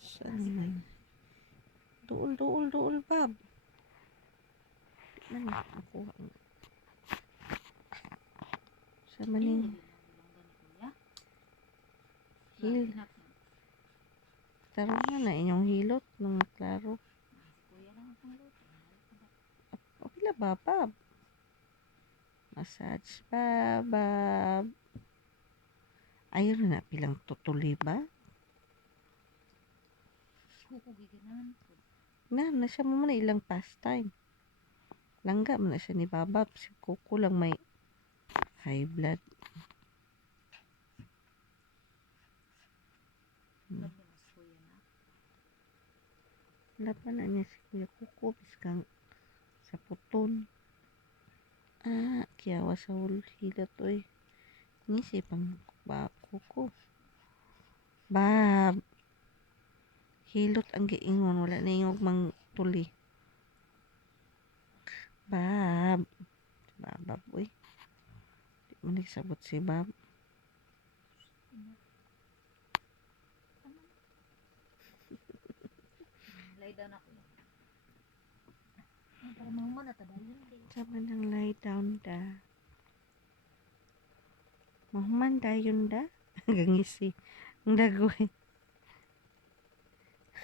Saan man? Duol, Bob. Di man nakuha. Sa maning hil. Taro nga na inyong hilot nung klaro. Pila ba, Bob? Massage pa, Bob. Ayun na pilang tutuli ba? Na siya mo na ilang pastime. Langga man na siya ni Babab. Si Kuko lang may high blood. Laban na niya si Kuya Kuko. Biskang sa puton. Kiyawa sa hilot oy. Ngisi pang Kuko. Bab. Hilot ang giingon. Wala na yung mang tuli. Bab. Babab oy. Di mo nagsabot si Bab. Lay down ako. Para mahuman na tadayon. Sama nang lie down da. Mahuman dayon da. Gangisi. Ang dagoy.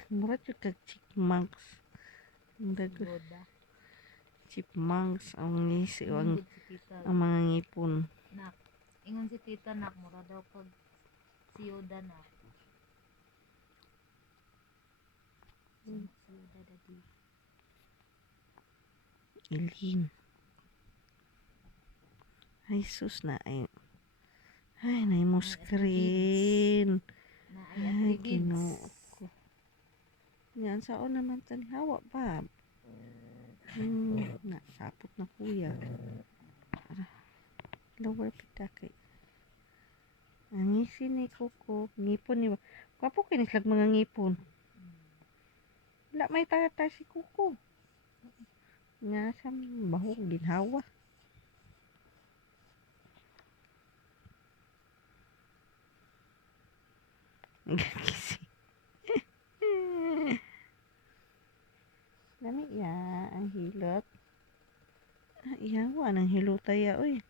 Murad yung kag chipmunks. Ang dagoy. Chipmunks. Ang ngisi o ang mga ngipon. Nak. Ingon si tita nak. Mura daw kag si Yoda nak. Si Yoda dati. Ilin. Ay sus na ay. Ay na mo screen. Ay ginoo ko. Yan saan naman tanihawa ba? Nasapot na kuya. Lower pita kay. Ang ngisi ni Kuko. Ngipon ni ba? Kapo kinislag mga ngipon. Wala may tata si Kuko. Nga sa bahog ginhawa. Gagisi. Lami ya ang hilot. Iyawa ng hilotay ya oy.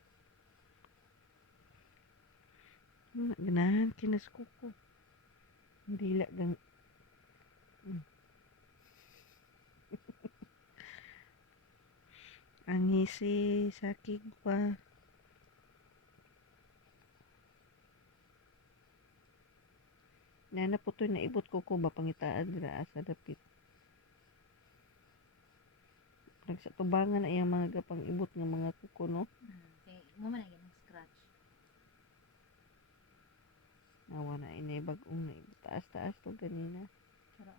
Ganahan kinas Kuko. Hindi lang. Ang ngisi sa kigwa. Nana po ito naibot ko ba pangitaan nila asa dapit. Nagsatubangan na iyang mga gapang ibot ng mga kuko no. Okay, mo man ang scratch. Nawa na inay bagong na taas-taas to ganina. Tara.